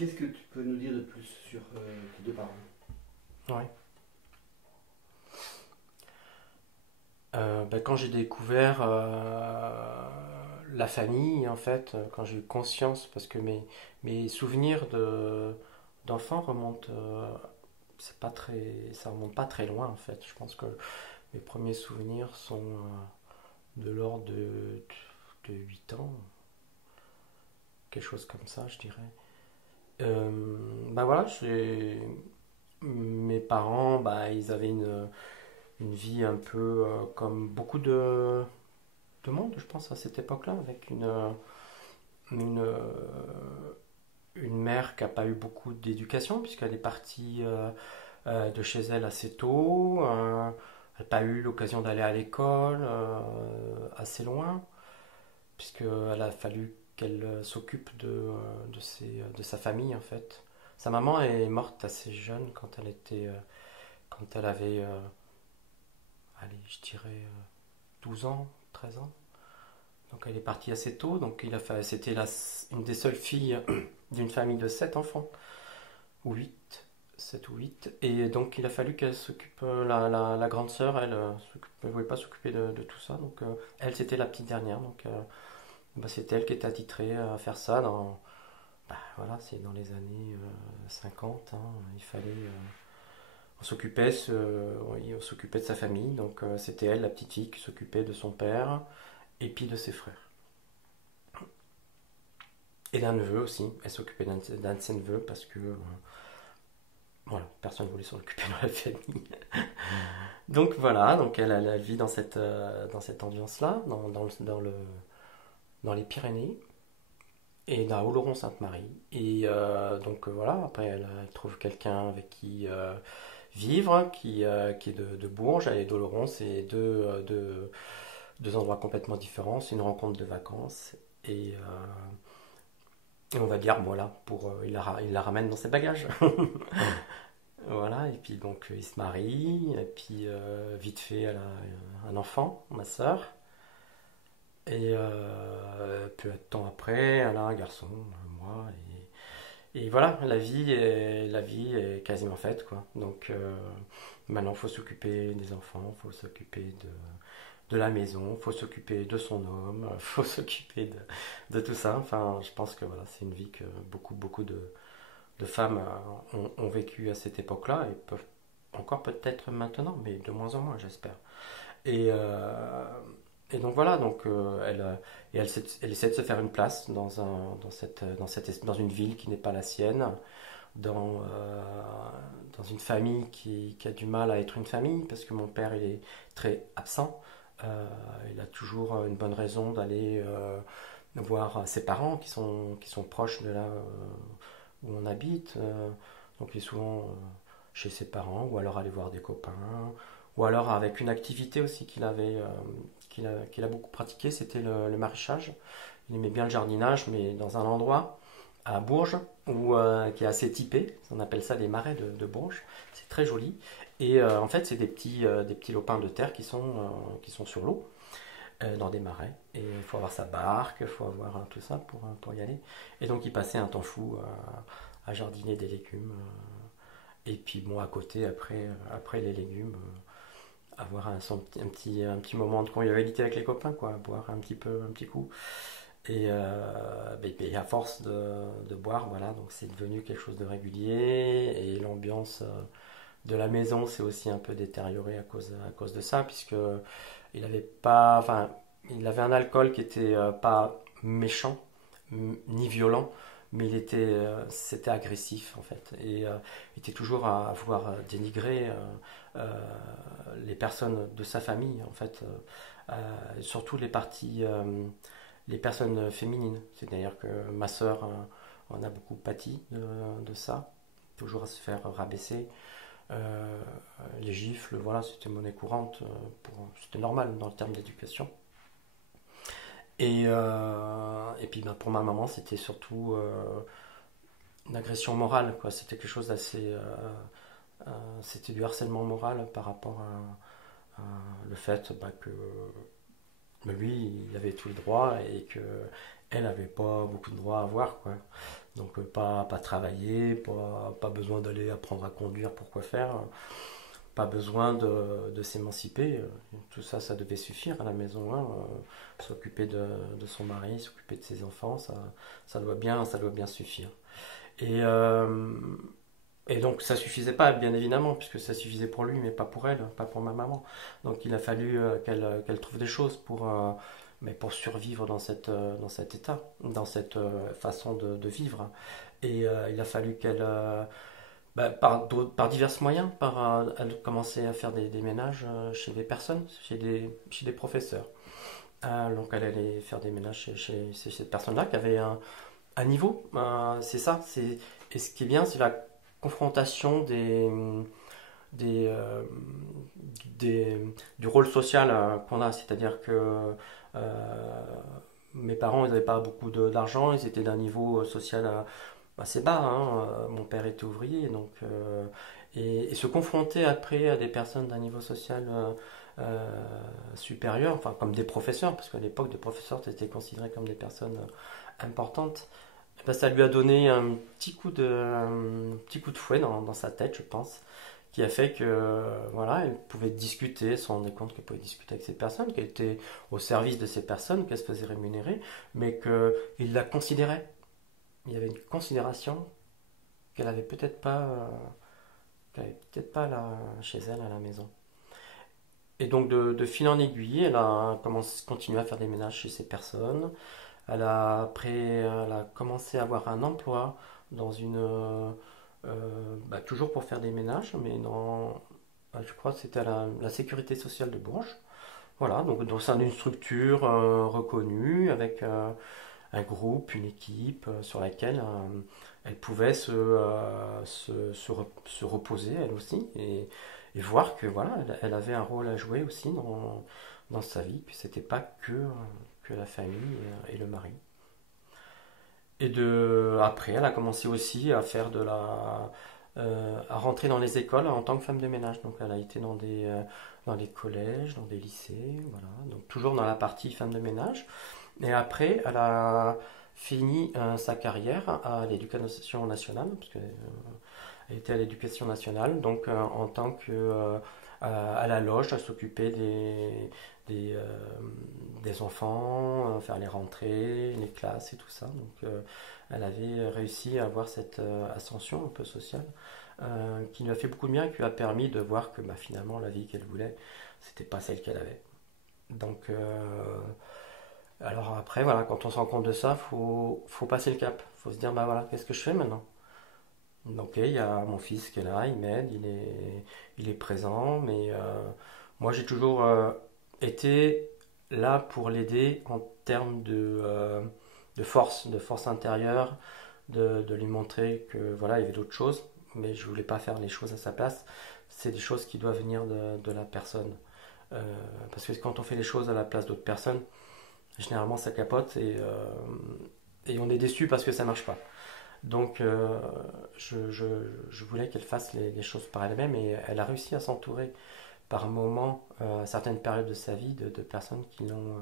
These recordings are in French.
Qu'est-ce que tu peux nous dire de plus sur tes deux parents? Ouais. Quand j'ai découvert la famille, en fait, quand j'ai eu conscience, parce que mes souvenirs d'enfant remontent, ça remonte pas très loin, en fait. Je pense que mes premiers souvenirs sont de l'ordre de 8 ans, quelque chose comme ça, je dirais. Voilà, mes parents, ils avaient une vie un peu comme beaucoup de monde, je pense, à cette époque-là, avec une, euh, une mère qui n'a pas eu beaucoup d'éducation, puisqu'elle est partie de chez elle assez tôt. Elle n'a pas eu l'occasion d'aller à l'école assez loin, puisqu'elle a fallu qu'elle s'occupe de sa famille, en fait. Sa maman est morte assez jeune quand elle avait, allez, je dirais 12 ans, 13 ans. Donc elle est partie assez tôt, donc c'était une des seules filles d'une famille de 7 enfants, ou 8, 7 ou 8. Et donc il a fallu qu'elle s'occupe, la grande sœur, elle ne voulait pas s'occuper de tout ça. Donc elle, c'était la petite dernière, donc c'était elle qui était attitrée à faire ça. Voilà, c'est dans les années 50, hein, il fallait... oui, on s'occupait de sa famille, donc c'était elle, la petite fille, qui s'occupait de son père et puis de ses frères. Et d'un neveu aussi. Elle s'occupait d'un de ses neveux parce que voilà, personne ne voulait s'en occuper dans la famille. Donc voilà, donc elle vit dans cette ambiance-là, dans les Pyrénées et dans Oloron-Sainte-Marie. Et voilà, après elle trouve quelqu'un avec qui vivre, qui est de Bourges. Et d'Oloron, c'est deux endroits complètement différents. C'est une rencontre de vacances. Et on va dire, voilà, il la ramène dans ses bagages. Voilà, et puis donc il se marie, et puis vite fait, elle a un enfant, ma sœur. Et peu de temps après, elle a un garçon, moi. Et voilà, la vie est quasiment faite, quoi. Donc maintenant, il faut s'occuper des enfants, il faut s'occuper de la maison, il faut s'occuper de son homme, il faut s'occuper de tout ça. Enfin, je pense que voilà, c'est une vie que beaucoup de femmes ont vécu à cette époque-là et peuvent encore peut-être maintenant, mais de moins en moins, j'espère. Et, euh, et donc voilà, elle essaie de se faire une place dans une ville qui n'est pas la sienne, dans, euh, dans une famille qui a du mal à être une famille, parce que mon père il est très absent. Il a toujours une bonne raison d'aller voir ses parents qui sont proches de là où on habite. Donc il est souvent chez ses parents, ou alors aller voir des copains, ou alors avec une activité aussi qu'il a beaucoup pratiqué, c'était le maraîchage. Il aimait bien le jardinage, mais dans un endroit à Bourges qui est assez typé. On appelle ça les marais de Bourges. C'est très joli. Et en fait, c'est des petits lopins de terre qui sont sur l'eau, dans des marais. Et il faut avoir sa barque, il faut avoir tout ça pour y aller. Et donc, il passait un temps fou à jardiner des légumes. Et puis, bon, à côté, après les légumes, avoir un petit moment de convivialité avec les copains, quoi, boire un petit coup. Et à force de boire, voilà, donc c'est devenu quelque chose de régulier. Et l'ambiance de la maison s'est aussi un peu détériorée à cause de ça, puisque il avait pas, enfin, il avait un alcool qui était pas méchant ni violent, mais c'était agressif en fait, et il était toujours à vouloir dénigrer les personnes de sa famille en fait, surtout les personnes féminines. C'est-à-dire que ma sœur en a beaucoup pâti de ça, toujours à se faire rabaisser. Euh, les gifles, voilà, c'était monnaie courante, c'était normal dans le terme d'éducation. Et puis pour ma maman, c'était surtout une agression morale, quoi. C'était quelque chose d'assez. C'était du harcèlement moral par rapport à le fait que lui, il avait tous les droits et que elle avait pas beaucoup de droits à avoir, quoi. Donc pas travailler, pas besoin d'aller apprendre à conduire, pourquoi faire, pas besoin de s'émanciper. Tout ça, ça devait suffire à la maison, hein. S'occuper de son mari, s'occuper de ses enfants, ça doit bien suffire. Et, euh, et donc ça suffisait pas, bien évidemment, puisque ça suffisait pour lui, mais pas pour elle, pas pour ma maman. Donc il a fallu qu'elle trouve des choses mais pour survivre dans cet état, dans cette façon de vivre. Et il a fallu par divers moyens, elle commençait à faire des ménages chez des personnes, chez des professeurs. Donc elle allait faire des ménages chez ces personnes-là qui avaient un niveau. C'est ça. Et ce qui est bien, c'est la confrontation des, euh, du rôle social qu'on a. C'est-à-dire que euh, mes parents, ils n'avaient pas beaucoup d'argent, ils étaient d'un niveau social assez bas, hein. Mon père était ouvrier, donc et se confronter après à des personnes d'un niveau social euh, supérieur, enfin comme des professeurs, parce qu'à l'époque des professeurs étaient considérés comme des personnes importantes, eh ben, ça lui a donné un petit coup de fouet dans sa tête, je pense, qui a fait que voilà, elle pouvait discuter, se rendait compte qu'elle pouvait discuter avec ces personnes, qu'elle était au service de ces personnes, qu'elle se faisait rémunérer, mais qu'il la considérait. Il y avait une considération qu'elle avait peut-être pas, là, chez elle à la maison. Et donc de fil en aiguille, elle a continué à faire des ménages chez ces personnes. Elle a commencé à avoir un emploi dans toujours pour faire des ménages, mais je crois que c'était à la sécurité sociale de Bourges. Voilà, donc dans sein d'une structure reconnue, avec un groupe, une équipe sur laquelle elle pouvait se reposer elle aussi et voir que voilà, elle avait un rôle à jouer aussi dans sa vie, puis c'était pas que la famille et le mari. Après, elle a commencé aussi à faire à rentrer dans les écoles en tant que femme de ménage. Donc, elle a été dans des collèges, dans des lycées, voilà. Donc, toujours dans la partie femme de ménage. Et après, elle a fini sa carrière à l'éducation nationale, parce qu'elle était à l'éducation nationale, donc en tant que à la loge, à s'occuper des, euh, des enfants, faire les rentrées, les classes et tout ça. Donc elle avait réussi à avoir cette ascension un peu sociale qui lui a fait beaucoup de bien et qui lui a permis de voir que finalement la vie qu'elle voulait, c'était pas celle qu'elle avait. Donc alors après, voilà, quand on se rend compte de ça, faut passer le cap. Faut se dire, bah voilà, qu'est-ce que je fais maintenant? Donc, ok, il y a mon fils qui est là, il m'aide, il est présent, mais moi j'ai toujours été là pour l'aider en termes de force intérieure, de lui montrer que voilà, il y avait d'autres choses, mais je voulais pas faire les choses à sa place. C'est des choses qui doivent venir de la personne. Euh, Parce que quand on fait les choses à la place d'autres personnes, généralement ça capote et on est déçu parce que ça marche pas. Donc je voulais qu'elle fasse les choses par elle-même et elle a réussi à s'entourer par moments, à certaines périodes de sa vie, de personnes qui l'ont,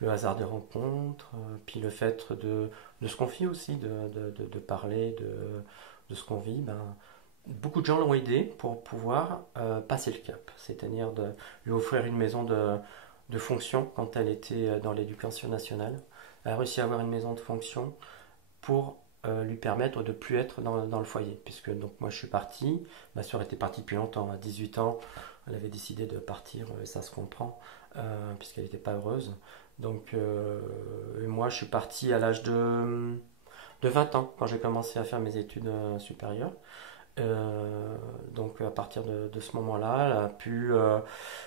le hasard des rencontres, puis le fait de se confier aussi, de parler de ce qu'on vit. Beaucoup de gens l'ont aidé pour pouvoir passer le cap, c'est-à-dire de lui offrir une maison de fonction quand elle était dans l'éducation nationale. Elle a réussi à avoir une maison de fonction pour lui permettre de plus être dans le foyer. Puisque donc moi je suis parti, ma soeur était partie depuis longtemps, à 18 ans, elle avait décidé de partir, et ça se comprend, puisqu'elle n'était pas heureuse. Donc et moi je suis parti à l'âge de 20 ans, quand j'ai commencé à faire mes études supérieures. Donc à partir de ce moment-là, elle a pu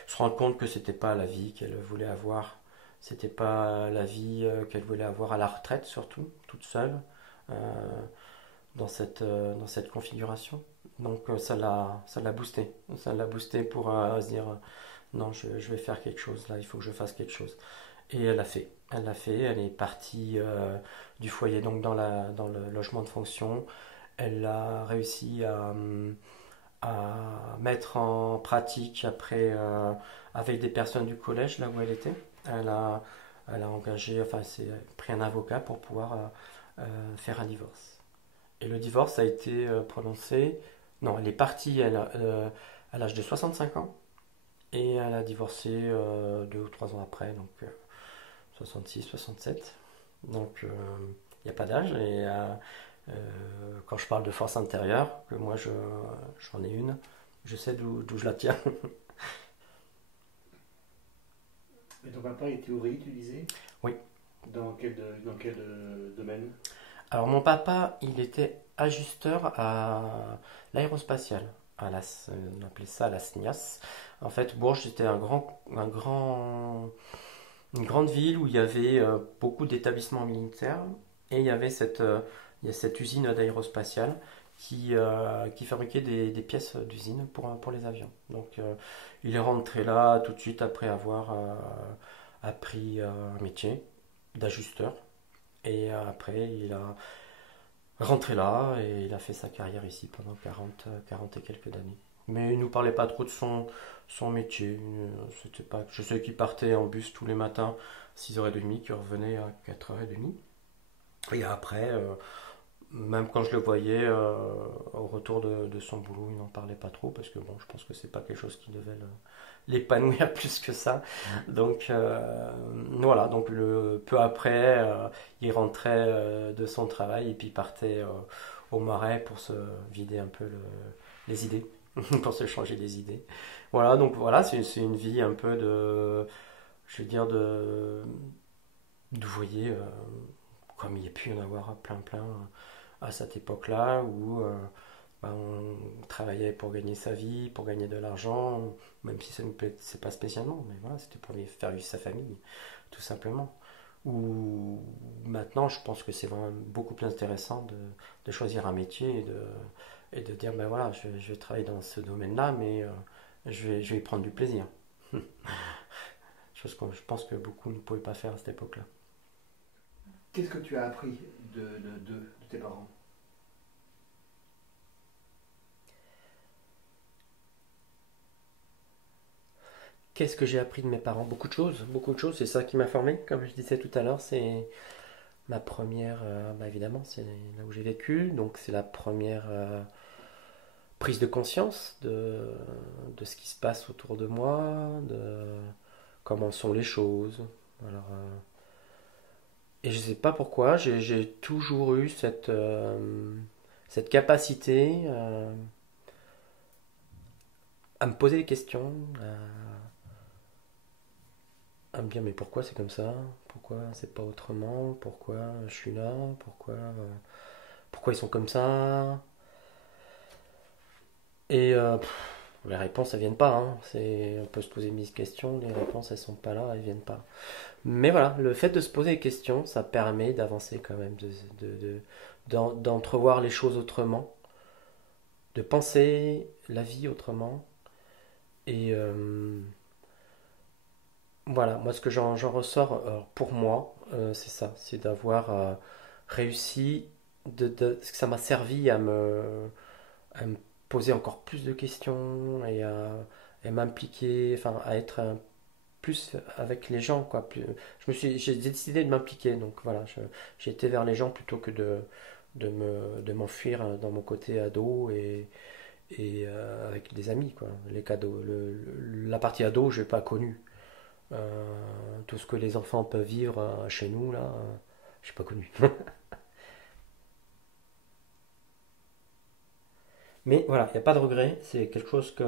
se rendre compte que c'était pas la vie qu'elle voulait avoir, c'était pas la vie qu'elle voulait avoir à la retraite surtout, toute seule, euh, dans cette configuration. Donc ça l'a boosté pour se dire non, je vais faire quelque chose là, il faut que je fasse quelque chose. Et elle l'a fait, elle est partie du foyer donc dans le logement de fonction. Elle a réussi à mettre en pratique après avec des personnes du collège là où elle était. Elle a, elle a engagé, enfin, c'est pris un avocat pour pouvoir faire un divorce. Et le divorce a été prononcé. Non, elle est partie à l'âge de 65 ans et elle a divorcé 2 ou 3 ans après, donc 66, 67. Donc il n'y a pas d'âge. Et quand je parle de force intérieure, que moi j'en ai une, je sais d'où je la tiens. Et ton papa était ouvrier, tu disais? Oui. Dans quel domaine? Alors mon papa, il était ajusteur à l'aérospatiale. On appelait ça la SNIAS. En fait, Bourges, c'était une grande ville où il y avait beaucoup d'établissements militaires et il y a cette usine d'aérospatiale qui fabriquait des pièces d'usine pour les avions. Donc il est rentré là tout de suite après avoir appris un métier d'ajusteur. Et après, il a rentré là et il a fait sa carrière ici pendant 40 et quelques années. Mais il nous parlait pas trop de son métier. C'était pas, je sais qu'il partait en bus tous les matins 6h30, qu'il revenait à 4h30. Et après, même quand je le voyais au retour de son boulot, il n'en parlait pas trop parce que bon, je pense que c'est pas quelque chose qui devait l'épanouir plus que ça. Donc voilà, donc peu après, il rentrait de son travail et puis partait au marais pour se vider un peu les idées, pour se changer les idées. Voilà, donc voilà, c'est une vie un peu je veux dire, d'ouvrier, comme il y a pu y en avoir plein à cette époque-là où ben, on travaillait pour gagner sa vie, pour gagner de l'argent, même si ça ne nous plaisait pas spécialement, mais voilà, c'était pour faire vivre sa famille, tout simplement. Ou maintenant, je pense que c'est vraiment beaucoup plus intéressant de choisir un métier et de dire, ben voilà, je vais travailler dans ce domaine-là, mais je vais y prendre du plaisir. Chose que je pense que beaucoup ne pouvaient pas faire à cette époque-là. Qu'est-ce que tu as appris de tes parents? Qu'est-ce que j'ai appris de mes parents? Beaucoup de choses, c'est ça qui m'a formé, comme je disais tout à l'heure, c'est ma première, bah évidemment, c'est là où j'ai vécu, donc c'est la première prise de conscience de ce qui se passe autour de moi, de comment sont les choses. Alors, et je sais pas pourquoi, j'ai toujours eu cette capacité à me poser des questions, à me dire mais pourquoi c'est comme ça? Pourquoi c'est pas autrement? Pourquoi je suis là? Pourquoi ils sont comme ça? Et les réponses, elles viennent pas. Hein. On peut se poser 1000 questions, les réponses, elles sont pas là, elles viennent pas. Mais voilà, le fait de se poser des questions, ça permet d'avancer quand même, d'entrevoir les choses autrement, de penser la vie autrement. Et voilà, moi ce que j'en ressors pour moi, c'est ça, c'est d'avoir réussi, ça m'a servi à me poser encore plus de questions et m'impliquer, enfin à être plus avec les gens, quoi. J'ai décidé de m'impliquer, donc voilà, j'ai été vers les gens plutôt que de m'enfuir dans mon côté ado et avec des amis, quoi. Les cadeaux, la partie ado, je n'ai pas connu. Tout ce que les enfants peuvent vivre chez nous, là, je n'ai pas connu. Mais voilà, il n'y a pas de regret, c'est quelque chose que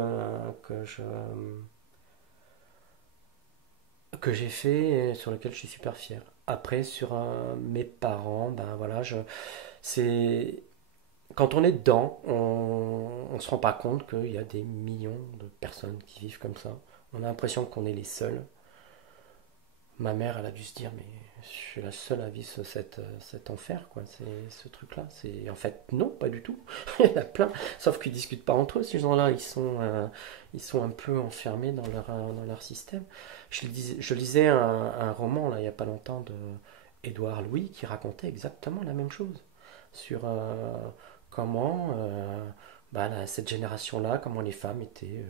j'ai fait et sur lequel je suis super fier. Après, sur mes parents, ben voilà, c'est quand on est dedans, on se rend pas compte qu'il y a des millions de personnes qui vivent comme ça. On a l'impression qu'on est les seuls. Ma mère, elle a dû se dire, mais je suis la seule à vivre cet enfer, quoi. C'est ce truc-là. En fait, non, pas du tout. Il y en a plein. Sauf qu'ils discutent pas entre eux, ces gens-là. Ils sont un peu enfermés dans leur système. Je lisais un roman, là, il y a pas longtemps, de Édouard Louis, qui racontait exactement la même chose. Sur comment, bah, cette génération-là, comment les femmes étaient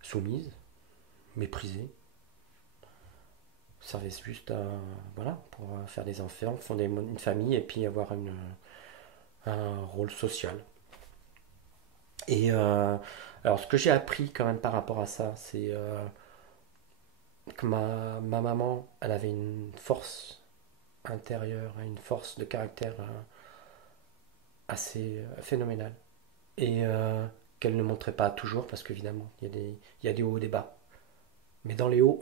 soumises, méprisées, servait juste à, voilà, pour faire des enfants, fonder une famille et puis avoir un rôle social. Et alors, ce que j'ai appris quand même par rapport à ça, c'est que ma maman, elle avait une force intérieure, une force de caractère assez phénoménale. Et qu'elle ne montrait pas toujours, parce qu'évidemment, il y a des hauts et des bas. Mais dans les hauts,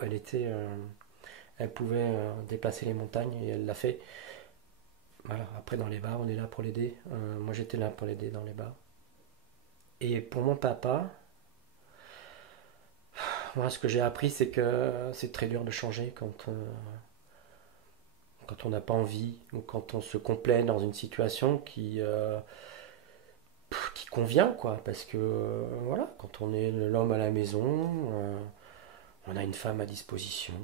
elle pouvait déplacer les montagnes et elle l'a fait. Voilà. Après, dans les bas, on est là pour l'aider. Moi, j'étais là pour l'aider dans les bas. Et pour mon papa, moi, ce que j'ai appris, c'est que c'est très dur de changer quand on n'a pas envie ou quand on se complaît dans une situation qui convient, quoi. Parce que, voilà, quand on est l'homme à la maison, on a une femme à disposition,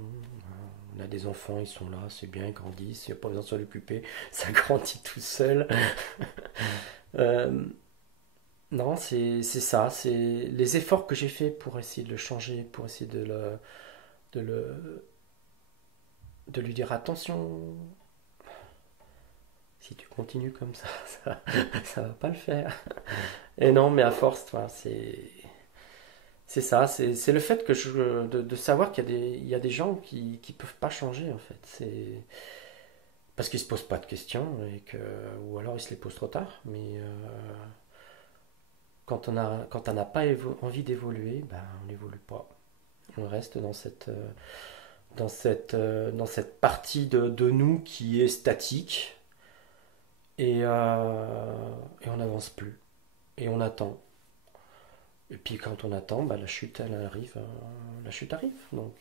on a des enfants, ils sont là, c'est bien, ils grandissent, il n'y a pas besoin de s'en occuper, ça grandit tout seul. Euh, non, c'est ça, c'est les efforts que j'ai faits pour essayer de le changer, pour essayer de, le, de lui dire attention, si tu continues comme ça, ça va pas le faire. Et non, mais à force, toi, c'est ça, c'est le fait de savoir qu'il y a des gens qui peuvent pas changer en fait. C'est parce qu'ils se posent pas de questions ou alors ils se les posent trop tard. Mais quand on n'a pas envie d'évoluer, ben on n'évolue pas. On reste dans cette partie de nous qui est statique et on n'avance plus et on attend. Et puis quand on attend, bah, la chute elle arrive, la chute arrive. Donc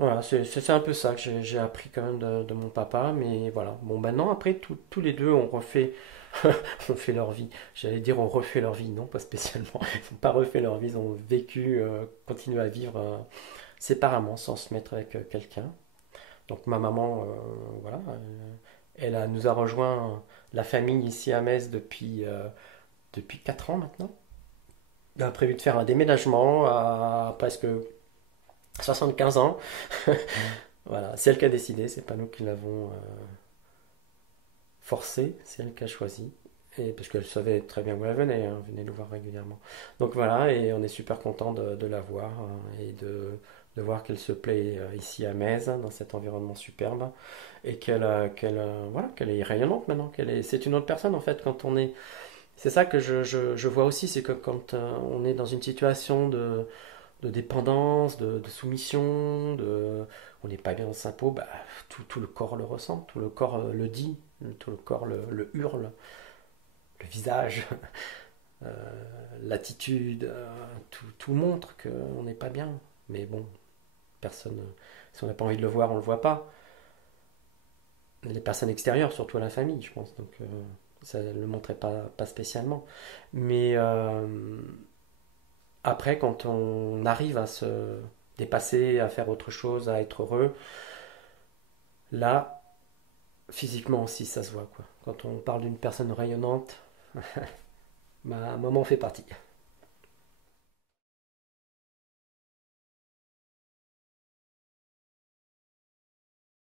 voilà, c'est un peu ça que j'ai appris quand même de mon papa. Mais voilà, bon maintenant après tous les deux on refait on fait leur vie. J'allais dire on refait leur vie, non pas spécialement. Ils n'ont pas refait leur vie, ils ont vécu, continué à vivre séparément sans se mettre avec quelqu'un. Donc ma maman, voilà, nous a rejoint la famille ici à Metz depuis 4 ans maintenant. Elle a prévu de faire un déménagement à presque 75 ans. Voilà, c'est elle qui a décidé, c'est pas nous qui l'avons forcé, c'est elle qui a choisi. Et parce qu'elle savait très bien où elle venait, hein, elle venait nous voir régulièrement. Donc voilà, et on est super content de la voir hein, et de voir qu'elle se plaît ici à Metz, dans cet environnement superbe, et voilà, qu'elle est rayonnante maintenant, c'est une autre personne en fait quand on est. C'est ça que je vois aussi, c'est que quand on est dans une situation de dépendance, de soumission, on n'est pas bien dans sa peau, bah, tout le corps le ressent, tout le corps le dit, tout le corps le hurle, le visage, l'attitude, tout montre qu'on n'est pas bien. Mais bon, personne, si on n'a pas envie de le voir, on ne le voit pas. Les personnes extérieures, surtout à la famille, je pense, donc ça ne le montrait pas spécialement. Mais après, quand on arrive à se dépasser, à faire autre chose, à être heureux, là, physiquement aussi, ça se voit, quoi. Quand on parle d'une personne rayonnante, ma maman fait partie.